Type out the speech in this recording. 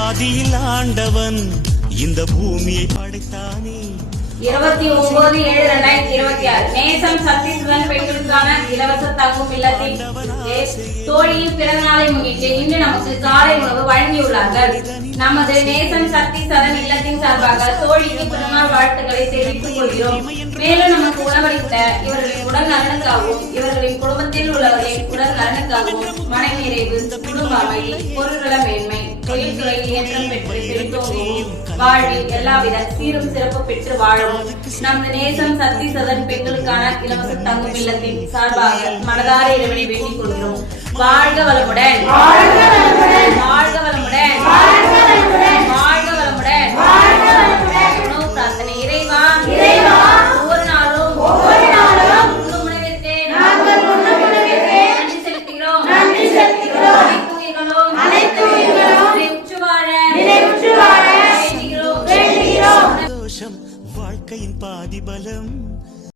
ஆதியில் ஆண்டவன் இந்த பூமியை படைத்தானே. 29/7/2026 நேசம் சக்தி சுதன் பெண்களுக்கான இலவச தங்கும் இல்லத்தின் தோழியின் பிறந்த நாளை முன்னிட்டு இன்று நமக்கு காலை உணவு வழங்கியுள்ளார்கள். நமது நேசம் சக்தி சதன் இல்லத்தின் சார்பாக தோழிக்கு பிறந்தநாள் வாழ்த்துக்களை தெரிவித்துக் கொள்கிறோம். மேலும் நமக்கு உணவளித்த இவர்களின் உடல் நலனுக்காகவும் இவர்களின் குடும்பத்தில் உள்ளவர்களின் உடல் நலனுக்காகவும் மன நிறைவு, குடும்ப அமைதி, பொருள்கள மேன்மை, தொழில்துறையில் ஏற்றம் பெற்று செழித்தோங்கவும் வாழ்வில் எல்லாவித சீரும் சிறப்பு பெற்று வாழவும் நமது நேசம் சக்தி சதன் பெண்களுக்கான இலவச தங்கும் இல்லத்தின் சார்பாக மனதார இறைவனை வேண்டிக் கொள்கிறோம். வாழ்க வளமுடன், வாழ்க வளமுடன், வாழ்க வளமுடன், வாழ்க வளமுடன், வாழ்க வளமுடன், வாழ்க வளமுடன். உணவு பிரார்த்தனை. இறைவா, இறைவா, ஒவ்வொரு நாளும் உண்ணும் உணவிற்கு நாங்கள் உண்ணும் உணவிற்கு நன்றி செலுத்துகிறோம், நன்றி செலுத்துகிறோம். அனைத்து உயிர்களும் நிலையுற்று வாழ வேண்டுகிறோம். வாழ்க்கையின் பாதி பலம்